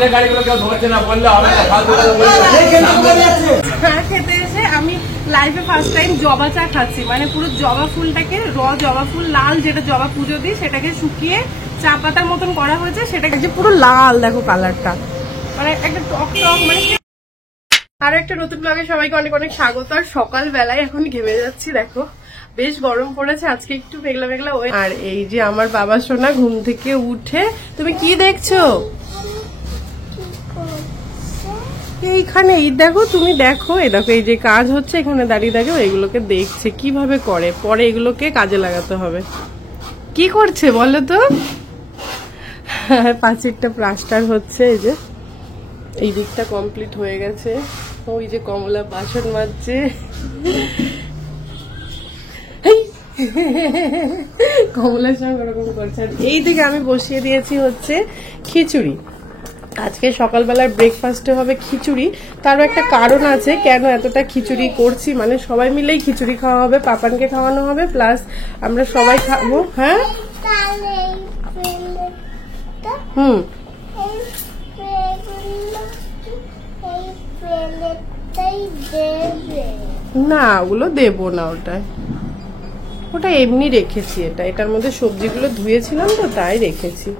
সামনে গাড়িগুলো কেউ ধরছে না বললে হবে না। খেতে এসে আমি লাইফে ফার্স্ট টাইম জবা চা খাচ্ছি, মানে পুরো জবা ফুলটাকে জবা ফুল লাল যেটা জবা পুজো দিই সেটাকে শুকিয়ে চা পাতার মতন করা হয়েছে, সেটাকে যে পুরো লাল দেখো কালারটা, মানে একটা টক টক মানে। আরো একটা নতুন ব্লগে সবাইকে অনেক অনেক স্বাগত। আর সকাল বেলায় এখন ঘেমে যাচ্ছি, দেখো বেশ গরম পড়েছে আজকে, একটু মেঘলা মেঘলা। আর এই যে আমার বাবা সোনা ঘুম থেকে উঠে, তুমি কি দেখছো এইখানে? এই দেখো, তুমি দেখো, এই দেখো এই যে কাজ হচ্ছে এখানে দাঁড়িয়ে দেখো, এগুলোকে দেখছে কিভাবে করে, পরে এগুলোকে কাজে লাগাতে হবে। কি করছে বলো তো? পাঁচিরটা প্লাস্টার হচ্ছে, এই যে এই দিকটা কমপ্লিট হয়ে গেছে। ওই যে কমলা বাসন মাজছে, কমলার সঙ্গে ওরকম করছে। এই দিকে আমি বসিয়ে দিয়েছি হচ্ছে খিচুড়ি। আজকে সকালবেলার ব্রেকফাস্টে হবে খিচুড়ি। তারও একটা কারণ আছে কেন এতটা খিচুড়ি করছি, মানে সবাই মিলেই খিচুড়ি খাওয়া হবে, পাপানকে খাওয়ানো হবে, প্লাস আমরা সবাই খাবো। হ্যাঁ না, ওগুলো দেবো না, ওটা এমনি রেখেছি। এটার মধ্যে সবজিগুলো ধুয়েছিলাম তো তাই রেখেছি।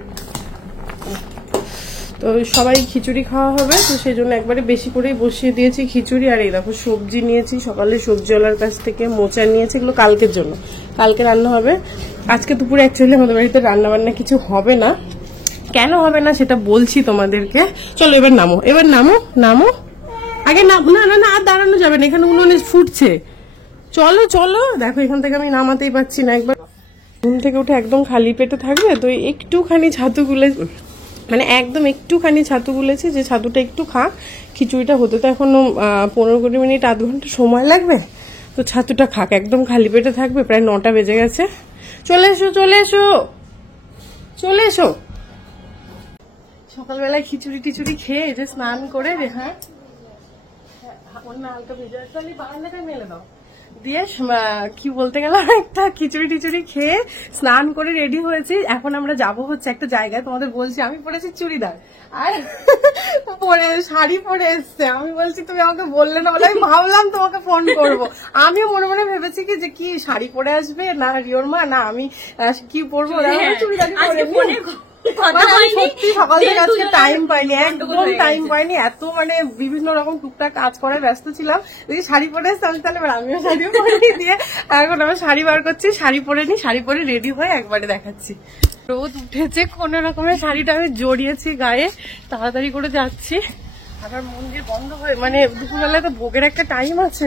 তো সবাই খিচুড়ি খাওয়া হবে, তো সেই জন্য একবারে বেশি করেই বসিয়ে দিয়েছি খিচুড়ি। আর এই দেখো সবজি নিয়েছি, সকালে সবজিওয়ালার কাছ থেকে মোচা নিয়েছি, এগুলো কালকের জন্য, কালকে রান্না হবে। আজকে দুপুরে অ্যাকচুয়ালি আমাদের বাড়িতে রান্না বান্না কিছু হবে না। কেন হবে না সেটা বলছি তোমাদেরকে। চলো এবার নামো, নামো আগে। না না না, আর দাঁড়ানো যাবে না, এখানে উনুনে ফুটছে। চলো চলো, দেখো এখান থেকে আমি নামাতেই পারছি না। একবার ঘুম থেকে উঠে একদম খালি পেটে থাকবে তো একটুখানি ছাতু গুলে, মানে একদম একটুখানি ছাতু গুলেছি, যে ছাতুটা একটু খাক। খিচুড়িটা হতে তো এখনো 15-20 মিনিট, আধ ঘন্টা সময় লাগবে, তো ছাতুটা খাক, একদম খালি পেটে থাকবে। প্রায় 9টা বেজে গেছে। চলে এসো চলে এসো চলে এসো। সকালবেলায় খিচুড়ি টিচুড়ি খেয়ে যে স্নান করে হ্যাঁ অন্য হালকা ভেজে বারান্দাটা মেলে দাও দিয়ে, কি বলতে গেলাম, একটা খিচুড়ি টিচুড়ি খেয়ে স্নান করে রেডি হয়েছি। এখন আমরা যাবো হচ্ছে একটা জায়গায়, তোমাদের বলছি আমি পরেছি চুড়িদার আর শাড়ি পরে এসছে। আমি বলছি তুমি আমাকে বললে না বলে, আমি ভাবলাম তোমাকে ফোন করবো। আমিও মনে মনে ভেবেছি কি যে কি শাড়ি পরে আসবে না রিওর মা, না আমি কি পরবো, চুড়িদার সত্যি সকাল থেকে আজকে টাইম পাইনি, একদম টাইম পাইনি, এত মানে বিভিন্ন রকম টুকটাক কাজ করায় ব্যস্ত ছিলাম। যদি শাড়ি পরে এসে তাহলে আমিও শাড়ি পরে দিয়ে এখন আমার শাড়ি বার করছি, শাড়ি পরে নি, শাড়ি পরে রেডি হয়ে একবারে দেখাচ্ছি। রোদ উঠেছে, কোন রকমের শাড়িটা আমি জড়িয়েছি গায়ে, তাড়াতাড়ি করে যাচ্ছি। আবার মন্দির বন্ধ হয়ে, মানে দুপুরবেলায় তো ভোগের একটা টাইম আছে,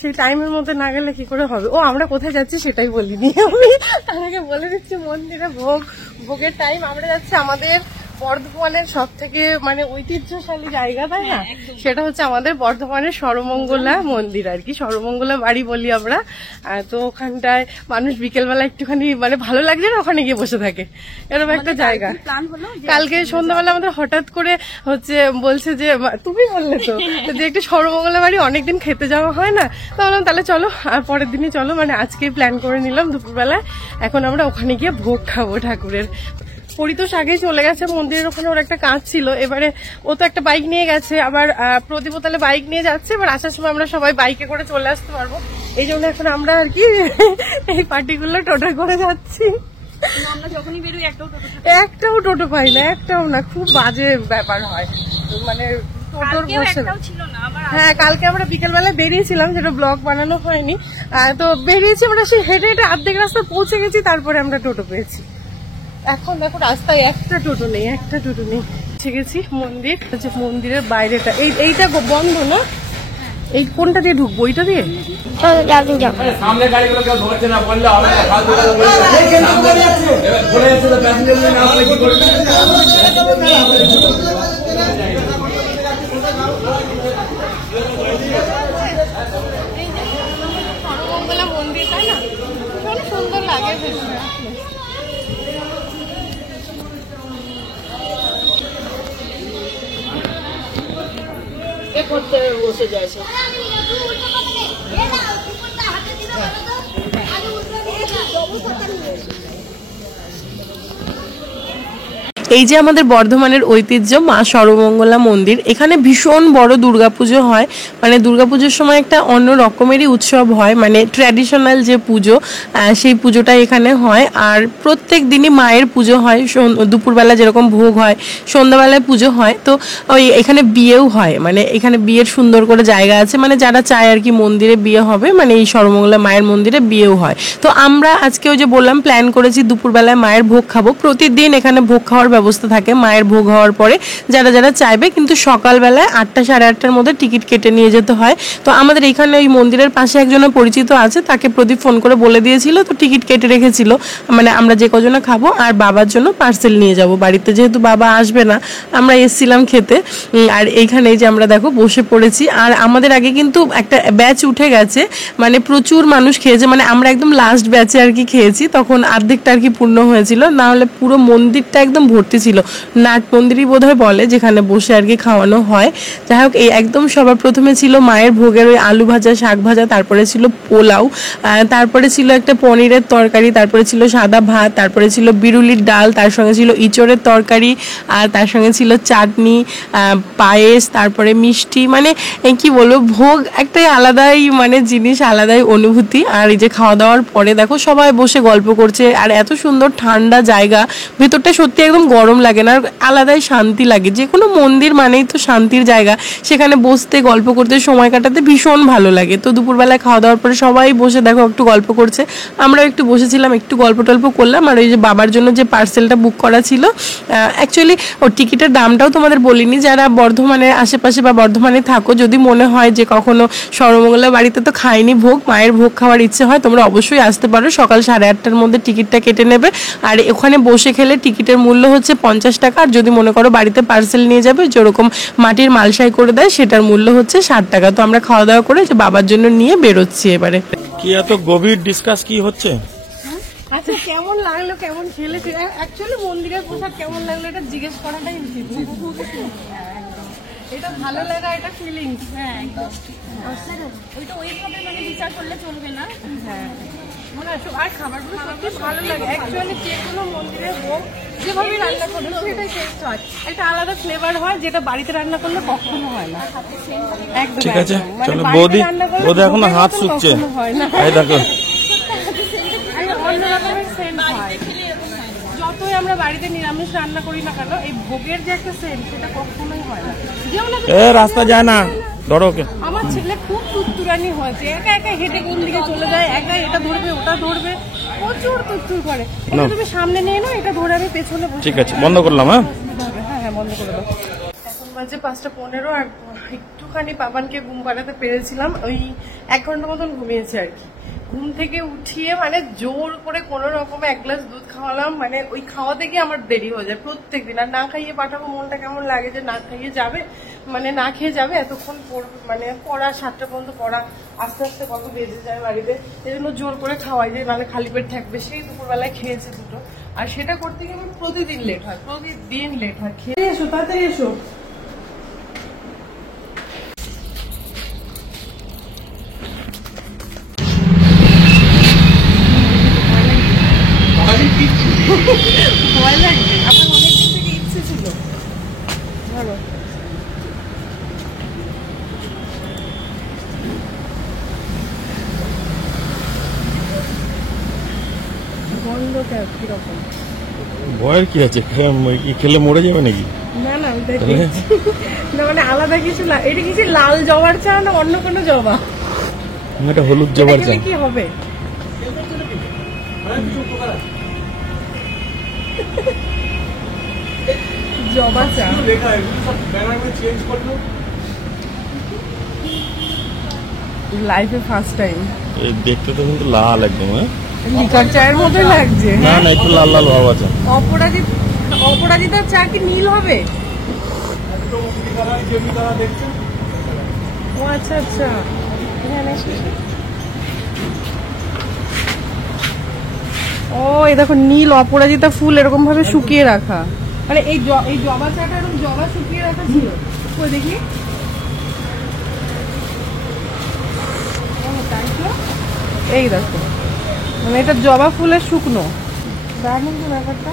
সেই টাইমের মধ্যে না গেলে কি করে হবে। ও আমরা কোথায় যাচ্ছি সেটাই বলিনি আমি, তার আগে বলে দিচ্ছি মন্দিরে ভোগের টাইম। আমরা যাচ্ছি আমাদের বর্ধমানের সব থেকে মানে ঐতিহ্যশালী জায়গা, তাই না? সেটা হচ্ছে আমাদের বর্ধমানের সর্বমঙ্গলা মন্দির আর কি, সর্বমঙ্গলা বাড়ি বলি আমরা। তো ওখানটায় মানুষ বিকেলবেলা একটুখানি মানে ভালো লাগছে না, ওখানে গিয়ে বসে থাকে, এরকম একটা জায়গা। কালকে সন্ধ্যাবেলা আমাদের হঠাৎ করে হচ্ছে বলছে যে, তুমি বললে তো যে একটু সর্বমঙ্গলা বাড়ি অনেকদিন খেতে যাওয়া হয় না, তো বললাম তাহলে চলো, আর পরের দিনই চলো, মানে আজকেই প্ল্যান করে নিলাম দুপুরবেলায়। এখন আমরা ওখানে গিয়ে ভোগ খাবো ঠাকুরের। পরিতোষ আগেই চলে গেছে মন্দিরের ওখানে, ওর একটা কাজ ছিল। এবারে ও তো একটা বাইক নিয়ে গেছে, আবার প্রদীপ তাহলে বাইক নিয়ে যাচ্ছে। এবার আসার সময় আমরা সবাই বাইকে করে চলে আসতে পারবো, এই জন্য এখন আমরা আর কি এই পার্টিগুলো টোটো করে যাচ্ছি। আমরা যখনই বেরোই একটাও টোটো পাই না, একটাও না, খুব বাজে ব্যাপার হয়, মানে টোটোর বসে। হ্যাঁ কালকে আমরা বিকেলবেলায় বেরিয়েছিলাম, যেটা ব্লগ বানানো হয়নি, তো বেরিয়েছি আমরা, সেই হেঁটে হেঁটে অর্ধেক রাস্তা পৌঁছে গেছি, তারপরে আমরা টোটো পেয়েছি। এখন দেখো রাস্তায় একটা টোটো নেই, এসে গেছি মন্দির, হচ্ছে মন্দিরের বাইরেটা, এইটা বন্ধ না, এই কোনটা দিয়ে ঢুকবো, ওইটা দিয়ে? সামনে গাড়িগুলো কেউ ধরছে না বললে হবে না। সর্বমঙ্গলা মন্দির, তাই না? খুব সুন্দর লাগে করতে বসে যাইছে। এই যে আমাদের বর্ধমানের ঐতিহ্য মা সর্বমঙ্গলা মন্দির, এখানে ভীষণ বড় দুর্গাপুজো হয়। মানে দুর্গাপুজোর সময় একটা অন্য রকমেরই উৎসব হয়, মানে ট্র্যাডিশনাল যে পুজো সেই পুজোটা এখানে হয়। আর প্রত্যেক দিনই মায়ের পুজো হয়, দুপুরবেলা যেরকম ভোগ হয় সন্ধ্যাবেলায় পুজো হয়। তো ওই এখানে বিয়েও হয়, মানে এখানে বিয়ের সুন্দর করে জায়গা আছে, মানে যারা চায় আর কি মন্দিরে বিয়ে হবে, মানে এই সর্বমঙ্গলা মায়ের মন্দিরে বিয়েও হয়। তো আমরা আজকে ওই যে বললাম প্ল্যান করেছি দুপুরবেলায় মায়ের ভোগ খাবো। প্রতিদিন এখানে ভোগ খাওয়ার ব্যবস্থা থাকে, মায়ের ভোগ হওয়ার পরে যারা যারা চাইবে, কিন্তু সকালবেলায় 8টা সাড়ে 8টার মধ্যে টিকিট কেটে নিয়ে যেতে হয়। তো আমাদের এখানে ওই মন্দিরের পাশে একজনের পরিচিত আছে, তাকে প্রদীপ ফোন করে বলে দিয়েছিল, তো টিকিট কেটে রেখেছিল। মানে আমরা যে কজনে খাবো আর বাবার জন্য পার্সেল নিয়ে যাব বাড়িতে, যেহেতু বাবা আসবে না, আমরা এসছিলাম খেতে। আর এইখানে যে আমরা দেখো বসে পড়েছি। আর আমাদের আগে কিন্তু একটা ব্যাচ উঠে গেছে, মানে প্রচুর মানুষ খেয়েছে, মানে আমরা একদম লাস্ট ব্যাচে আর কি খেয়েছি, তখন অর্ধেকটা আর কি পূর্ণ হয়েছিল, না হলে পুরো মন্দিরটা একদম ভর্তি ছিল। নাট মন্দিরই বোধহয় বলে, যেখানে বসে আর কি খাওয়ানো হয়। যাই হোক, এই একদম সবার প্রথমে ছিল মায়ের ভোগের ওই আলু ভাজা, শাক ভাজা, তারপরে ছিল পোলাও, তারপরে ছিল একটা পনিরের তরকারি, তারপরে ছিল সাদা ভাত, তারপরে ছিল বিরুলির ডাল, তার সঙ্গে ছিল ইঁচড়ের তরকারি, আর তার সঙ্গে ছিল চাটনি, পায়েস, তারপরে মিষ্টি। মানে কি বলবো, ভোগ একটাই আলাদাই মানে জিনিস, আলাদাই অনুভূতি। আর এই যে খাওয়া দাওয়ার পরে দেখো সবাই বসে গল্প করছে, আর এত সুন্দর ঠান্ডা জায়গা, ভেতরটা সত্যি একদম গরম লাগে না, আর আলাদাই শান্তি লাগে। যে কোনো মন্দির মানেই তো শান্তির জায়গা, সেখানে বসতে গল্প করতে সময় কাটাতে ভীষণ ভালো লাগে। তো দুপুরবেলায় খাওয়া দাওয়ার পরে সবাই বসে দেখো একটু গল্প করছে, আমরাও একটু বসেছিলাম, একটু গল্প টল্প করলাম। আর ওই যে বাবার জন্য যে পার্সেলটা বুক করা ছিল, অ্যাকচুয়ালি ওর টিকিটের দামটাও তোমাদের বলিনি। যারা বর্ধমানের আশেপাশে বা বর্ধমানে থাকো, যদি মনে হয় যে কখনো সর্বমঙ্গলা বাড়িতে তো খাইনি ভোগ, মায়ের ভোগ খাওয়ার ইচ্ছে হয়, তোমরা অবশ্যই আসতে পারো। সকাল 8:30টার মধ্যে টিকিটটা কেটে নেবে। আর ওখানে বসে খেলে টিকিটের মূল্য হচ্ছে 50 টাকা, আর যদি মনে করো বাড়িতে পার্সেল নিয়ে যাবে, যেরকম মাটির মালসাই করে দেয়, সেটার মূল্য হচ্ছে 60 টাকা। তো আমরা খাওয়া দাওয়া করে যে বাবার জন্য নিয়ে বেরোচ্ছি এবারে। কি এত গভীর ডিসকাস কি হচ্ছে? আচ্ছা, কেমন লাগলো, কেমন খেলেছি, অ্যাকচুয়ালি মন্দিরের পোশাক কেমন লাগলো এটা জিজ্ঞেস করাটাই উচিত। এটা ভালো লাগা, এটা ফিলিংস। হ্যাঁ, একদম ওইটা ওইভাবে মানে বিচার করলে চলবে না। হ্যাঁ, মানে আর খাবারগুলো সত্যি ভালো লাগে। অ্যাকচুয়ালি যে কোনো মন্দিরে হোক, যেভাবে রান্না করলে সেটাই টেস্ট হয়, একটা আলাদা ফ্লেভার হয়, যেটা বাড়িতে রান্না করলে কখনো হয় না। একদম ঠিক আছে, মানে চলো। বাড়িতে বৌদি রান্না করলে বৌদি এখনো হাত শুকছে, কখনো হয় না। এই দেখো অন্য রকমের সেন্ট হয়। যতই আমরা বাড়িতে নিরামিষ রান্না করি না কেন, এই ভোগের যে একটা সেন্ট, সেটা কখনোই হয় না। যেও না, এ রাস্তা যায় না, ধরো ওকে। আমার ছেলে খুব তুত্তুরানি হয়েছে, একা একা হেঁটে কোন দিকে চলে যায়, একা এটা ধরবে ওটা ধরবে, প্রচুর তুত্তুর করে। তুমি সামনে নিয়ে নাও, এটা ধরে আমি পেছনে বসে। ঠিক আছে, বন্ধ করলাম। হ্যাঁ হ্যাঁ, বন্ধ করে দাও। এখন বাজে 5:15, আর একটুখানি পাপানকে ঘুম পাড়াতে পেরেছিলাম, ওই 1 ঘন্টা মতন ঘুমিয়েছে আর কি। ঘুম থেকে উঠিয়ে মানে জোর করে কোনো রকমে 1 গ্লাস দুধ খাওয়ালাম, মানে ওই খাওয়াতে গিয়ে আমার দেরি হয়ে যায় প্রত্যেকদিন। আর না খাইয়ে পাঠাবো, মনটা কেমন লাগে যে না খাইয়ে যাবে, মানে না খেয়ে যাবে, এতক্ষণ মানে পড়া 7টা পর্যন্ত পড়া, আস্তে আস্তে কত বেজে যায় বাড়িতে। এই জন্য জোর করে খাওয়াই, যে নাহলে খালি পেট থাকবে। সেই দুপুরবেলায় খেয়েছে দুটো, আর সেটা করতে গিয়ে আমার প্রতিদিন লেট হয়, প্রতিদিন লেট হয়। খেয়ে এসো, তাড়াতাড়ি এসো। ভয় লাগবে, আমার অনেকদিন থেকে ইচ্ছে ছিল। ধরো, গন্ধ কিরকম? ভয়ের কি আছে, খেলে মরে যাবে নাকি? না না, আমি তাই দেখছি না, মানে আলাদা কিছু না। এটা কিছু লাল জবার চা না অন্য কোনো জবা? এটা হলুদ জবার চা। কি হবে? জবা চা লাইফে ফার্স্ট টাইম। এই দেখতে তো কিন্তু লাল একদম। হ্যাঁ, লিকার চায়ের মতো লাগছে। না না, একটু লাল লাল ভাব আছে। অপরাজিতার চা কি নীল হবে? ও আচ্ছা আচ্ছা, ও এই দেখো নীল অপরাজিতা ফুল এরকম ভাবে শুকিয়ে রাখা, মানে এই জবা চাটা এরকম জবা শুকিয়ে রাখা ছিল। ওই দেখি, তাই তো, এই দেখো, মানে এটা জবা ফুলের শুকনো। দারুণ তো ব্যাপারটা।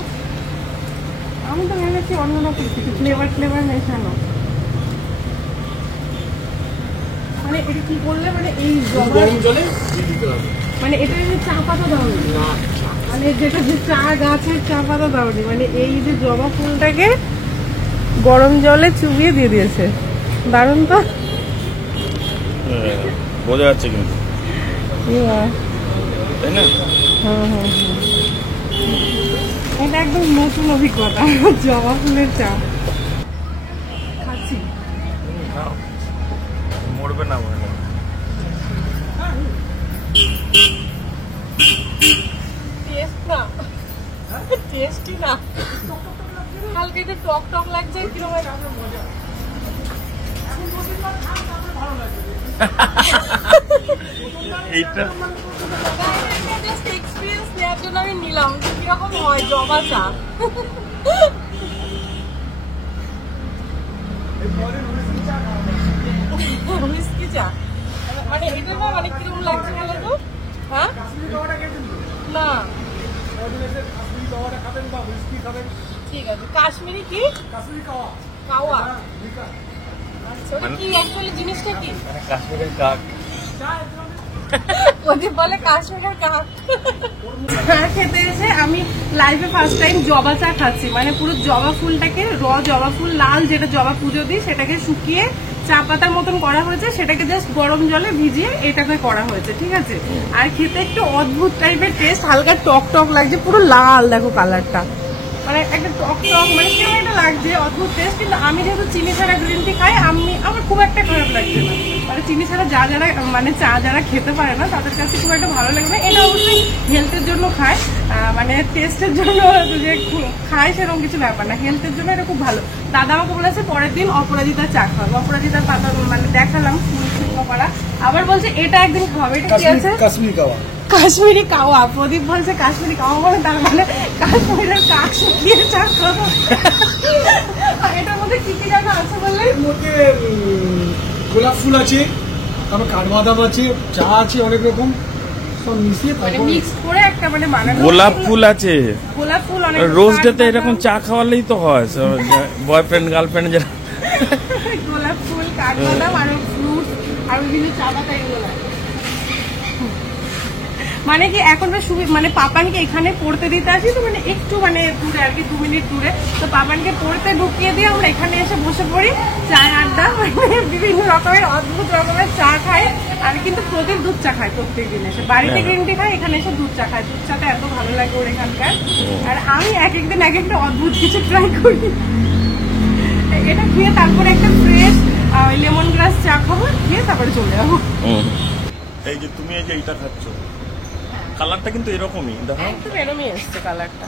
আমি তো ভেবেছি অন্যরকম কিছু ফ্লেভার মেশানো। মানে এটা কি করলে মানে এই গরম জলে দিতে হবে। মানে এটা চা পাতা দাওনি, মানে যেটা যে চা গাছের চা পাতা দাওনি, মানে এই যে জবা ফুলটাকে গরম জলে চুবিয়ে দিয়ে দিয়েছে। দারুণ তো, বোঝা যাচ্ছে কিন্তু, তাই না? এটা একদম নতুন অভিজ্ঞতা জবা ফুলের চা খাচ্ছি। মরবে না মনে হয়। টেস্টি না, হালকা একটু টক টক লাগছে কিরকম। এইটা এক্সপিরিয়েন্স নেওয়ার জন্য আমি নিলাম কিরকম হয় জবা চা। হুইস্কি চা মানে এটা না, মানে কিরকম লাগছে বলো তো? হ্যাঁ না ঠিক আছে, কাশ্মীরি কি কাওয়া, ওটা কি অ্যাকচুয়ালি জিনিসটা কি? কাশ্মীরের কাক, ওদের বলে কাশ্মীরের কাক। খেতে এসে আমি লাইফে ফার্স্ট টাইম জবা চা খাচ্ছি। মানে পুরো জবা ফুলটাকে, জবা ফুল লাল যেটা জবা পুজো দিই সেটাকে শুকিয়ে চা পাতার মতন করা হয়েছে, সেটাকে জাস্ট গরম জলে ভিজিয়ে এটাকে করা হয়েছে, ঠিক আছে। আর খেতে একটু অদ্ভুত টাইপের টেস্ট, হালকা টক টক লাগছে, পুরো লাল দেখো কালারটা, মানে একটা টক টক মানে কেমন একটা লাগছে, অদ্ভুত টেস্ট। কিন্তু আমি যেহেতু চিনি ছাড়া গ্রিন টি খাই, আমার খুব একটা খারাপ লাগছে না। মানে চিনি ছাড়া যারা মানে চা যারা খেতে পারে না তাদের কাছে খুব একটা ভালো লাগবে না। এটা অবশ্যই হেলথের জন্য খায়, মানে টেস্টের জন্য যে খায় সেরকম কিছু ব্যাপার না, হেলথের জন্য এটা খুব ভালো। দাদা আমাকে বলেছে পরের দিন অপরাজিতার চা খাওয়াবো, অপরাজিতার পাতা মানে দেখালাম শুকনো করা, আবার বলছে এটা একদিন খাওয়াবে। এটা কি আছে? কাশ্মীরি কাওয়া। কাশ্মীরি কাওয়া, প্রদীপ বলছে কাশ্মীরি কাওয়া মানে তার মানে কাশ্মীরের কাক শুকিয়ে চা খাবো। এটার মধ্যে কি কি জায়গা আছে বললে? এর মধ্যে গোলাপ ফুল আছে, তারপর কাঠবাদাম আছে, চা আছে, অনেক রকম সব মিশিয়ে মানে তারপর মিক্স করে একটা মানে বানানো। গোলাপ ফুল আছে, গোলাপ ফুল অনেক, রোজ ডেতে এরকম চা খাওয়ালেই তো হয়, বয়ফ্রেন্ড গার্লফ্রেন্ড যারা। গোলাপ ফুল, কাঠবাদাম আর ফ্রুট আর বিভিন্ন চা পাতা এগুলো। মানে কি এখন মানে পাপানকে এখানে পড়তে দিতে আসি তো, মানে একটু মানে দূরে আর কি, 2 মিনিট দূরে, তো পাপানকে পড়তে ঢুকিয়ে দিয়ে আমরা এখানে এসে বসে পড়ি, চায় আড্ডা, মানে বিভিন্ন রকমের অদ্ভুত রকমের চা খাই। আর কিন্তু প্রদীপ দুধ চা খায় প্রত্যেকদিন এসে, বাড়িতে গ্রিন টি খায়, এখানে এসে দুধ চা খায়। দুধ চাটা এত ভালো লাগে ওর এখানকার। আর আমি এক একদিন এক একটা অদ্ভুত কিছু ট্রাই করি। এটা খেয়ে তারপরে একটা ফ্রেশ লেমন গ্রাস চা খাবো, খেয়ে তারপরে চলে যাবো। এই যে তুমি এই যে এইটা খাচ্ছ, কালারটা কিন্তু এরকমই, দেখো একদম এরমই এসছে কালারটা।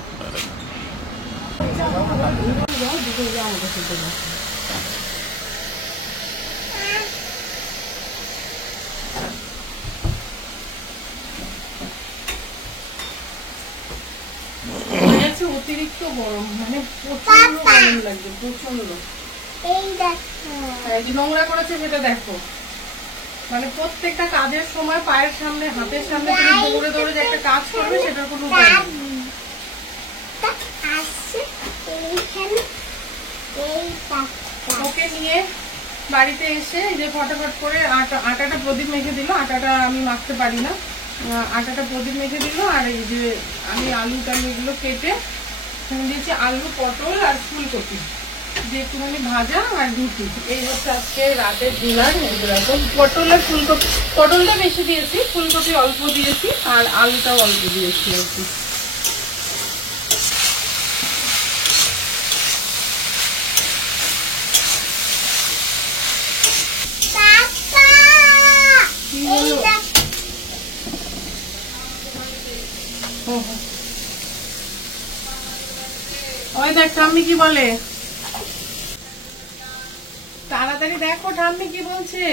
অতিরিক্ত গরম, মানে প্রচন্ড গরম লাগছে, প্রচন্ড। এই যে নোংরা করেছে সেটা দেখো, মানে প্রত্যেকটা কাজের সময় পায়ের সামনে হাতের সামনে দৌড়ে দৌড়ে যে একটা কাজ করবে সেটার কোনো উপায় নেই। ওকে নিয়ে বাড়িতে এসে যে ফটাফট করে আটাটা প্রদীপ মেখে দিল, আটাটা আমি মাখতে পারি না, আটাটা প্রদীপ মেখে দিল। আর এই যে আমি আলু টালু এগুলো কেটে দিয়েছি, আলু পটল আর ফুলকপি যে একটুখানি ভাজা আর রুটি, এই হচ্ছে আজকে রাতের ডিনার। পটল আর ফুলকপি, পটলটা বেশি দিয়েছি, ফুলকপি অল্প দিয়েছি আর আলুটাও অল্প দিয়েছি আর কি। ওই দেখ ঠাম্মি কি বলে, তাড়াতাড়ি দেখো ঠাম্মি কি বলছে।